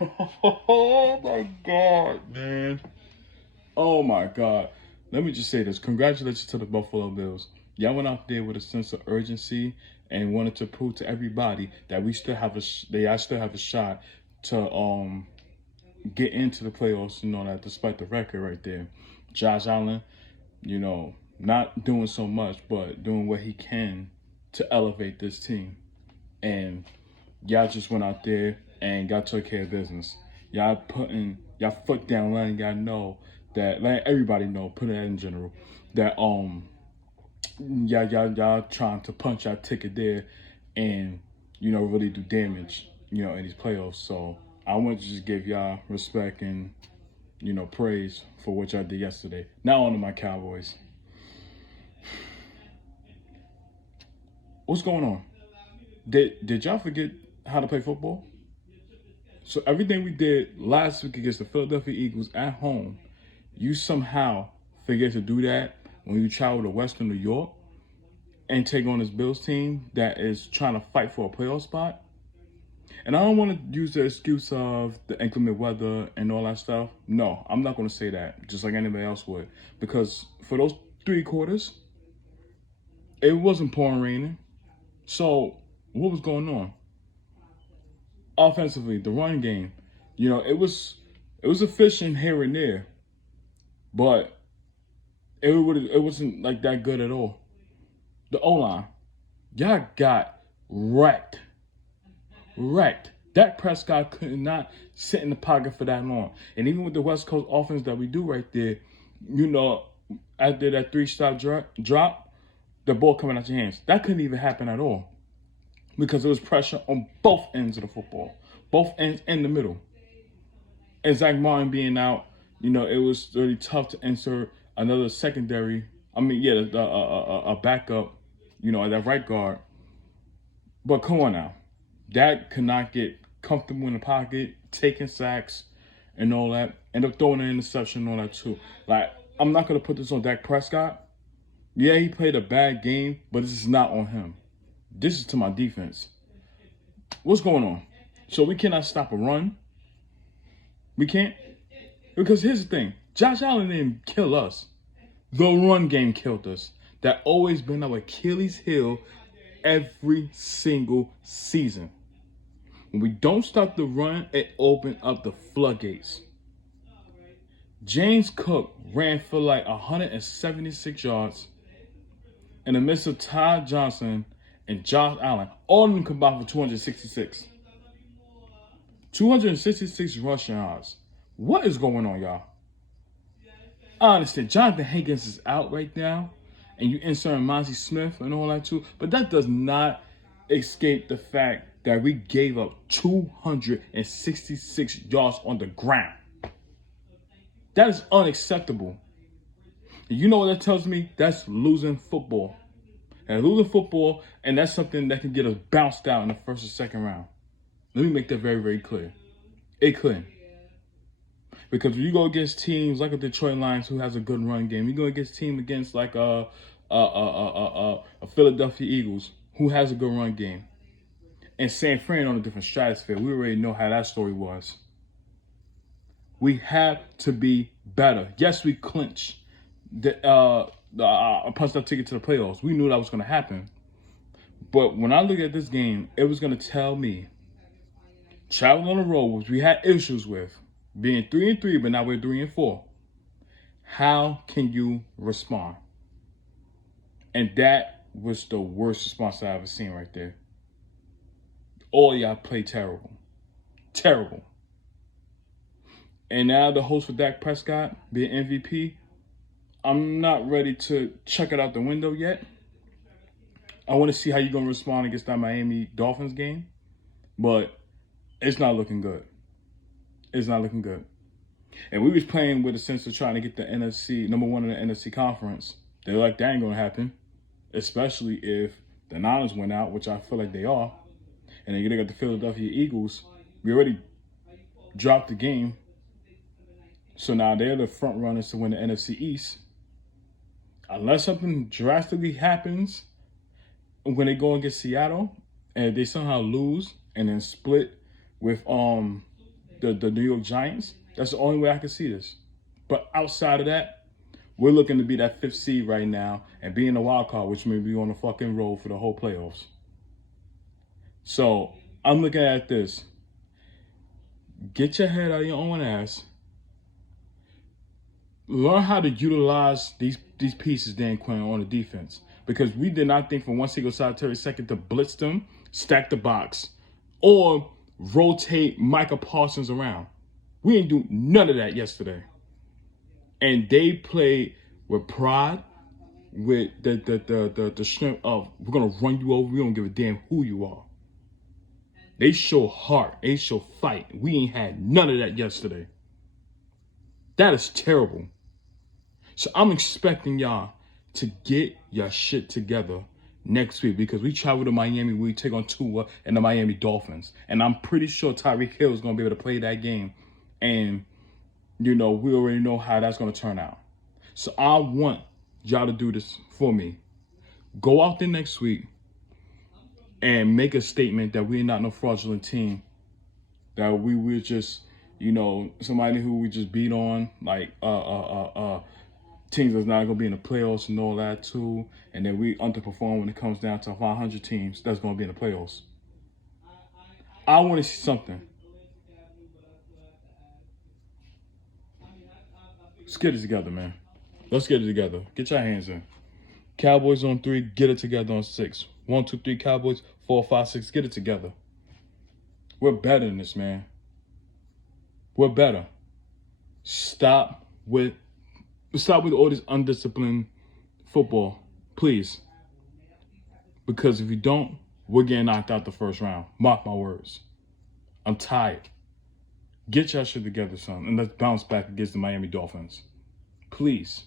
Oh my God, man. Oh my God. Let me just say this. Congratulations to the Buffalo Bills. Y'all went out there with a sense of urgency and wanted to prove to everybody that we still have I still have a shot to get into the playoffs, that despite the record right there. Josh Allen, not doing so much, but doing what he can to elevate this team. And y'all just went out there and y'all took care of business. Y'all putting y'all foot down, letting y'all know that, letting everybody know, put it in general, that y'all trying to punch our ticket there, and really do damage, in these playoffs. So I want to just give y'all respect and praise for what y'all did yesterday. Now on to my Cowboys. What's going on? Did y'all forget how to play football? So everything we did last week against the Philadelphia Eagles at home, you somehow forget to do that when you travel to Western New York and take on this Bills team that is trying to fight for a playoff spot. And I don't want to use the excuse of the inclement weather and all that stuff. No, I'm not going to say that, just like anybody else would. Because for those 3 quarters, it wasn't pouring raining. So what was going on? Offensively, the run game, it was efficient here and there, but it wasn't like that good at all. The O-line, y'all got wrecked. Dak Prescott could not sit in the pocket for that long. And even with the West Coast offense that we do right there, after that 3-stop drop, the ball coming out your hands. That couldn't even happen at all because there was pressure on both ends of the football, both ends in the middle. And Zach Martin being out, it was really tough to insert another secondary. A backup, at that right guard. But come on now. Dak could not get comfortable in the pocket, taking sacks and all that. End up throwing an interception and all that too. Like, I'm not going to put this on Dak Prescott. Yeah, he played a bad game, but this is not on him. This is to my defense. What's going on? So we cannot stop a run? We can't? Because here's the thing. Josh Allen didn't kill us. The run game killed us. That always been our Achilles heel every single season. When we don't stop the run, it opened up the floodgates. James Cook ran for like 176 yards in the midst of Ty Johnson and Josh Allen. All of them combined for 266. 266 rushing yards. What is going on, y'all? I understand Jonathan Hankins is out right now, and you insert Monty Smith and all that too, but that does not escape the fact that we gave up 266 yards on the ground. That is unacceptable. And you know what that tells me? That's losing football. And that's something that can get us bounced out in the first or second round. Let me make that very, very clear. It couldn't. Because when you go against teams like the Detroit Lions, who has a good run game, you go against team against like a Philadelphia Eagles, who has a good run game, and San Fran on a different stratosphere. We already know how that story was. We have to be better. Yes, we clinched a punch-up ticket to the playoffs. We knew that was going to happen. But when I look at this game, it was going to tell me, traveling on the road, which we had issues with, being 3-3, but now we're 3-4. How can you respond? And that was the worst response I ever seen right there. All y'all play terrible. Terrible. And now the host for Dak Prescott being MVP, I'm not ready to check it out the window yet. I want to see how you're going to respond against that Miami Dolphins game. But it's not looking good. It's not looking good. And we was playing with a sense of trying to get the NFC, number one in the NFC conference. They're like, that ain't going to happen. Especially if the Niners went out, which I feel like they are. And then they got the Philadelphia Eagles. We already dropped the game. So now they're the front runners to win the NFC East. Unless something drastically happens when they go against Seattle and they somehow lose and then split with the New York Giants. That's the only way I can see this. But outside of that, we're looking to be that 5th seed right now and be in the wild card, which means we're on the fucking road for the whole playoffs. So I'm looking at this. Get your head out of your own ass. Learn how to utilize these pieces, Dan Quinn, on the defense. Because we did not think for one single solitary second to blitz them, stack the box, or rotate Micah Parsons around. We didn't do none of that yesterday. And they played with pride, with the strength of, we're going to run you over. We don't give a damn who you are. They show heart. They show fight. We ain't had none of that yesterday. That is terrible. So I'm expecting y'all to get your shit together next week, because we travel to Miami. We take on Tua and the Miami Dolphins. And I'm pretty sure Tyreek Hill is going to be able to play that game. And, we already know how that's going to turn out. So I want y'all to do this for me. Go out there next week and make a statement that we're not no fraudulent team. That we're just, somebody who we just beat on, like teams that's not going to be in the playoffs and all that too. And then we underperform when it comes down to 500 teams that's going to be in the playoffs. I want to see something. Let's get it together, man. Let's get it together. Get your hands in. Cowboys on 3, get it together on 6. 1, 2, 3, Cowboys, 4, 5, 6, get it together. We're better than this, man. We're better. Stop with all this undisciplined football, please. Because if you don't, we're getting knocked out the first round. Mark my words. I'm tired. Get your shit together, son, and let's bounce back against the Miami Dolphins. Please.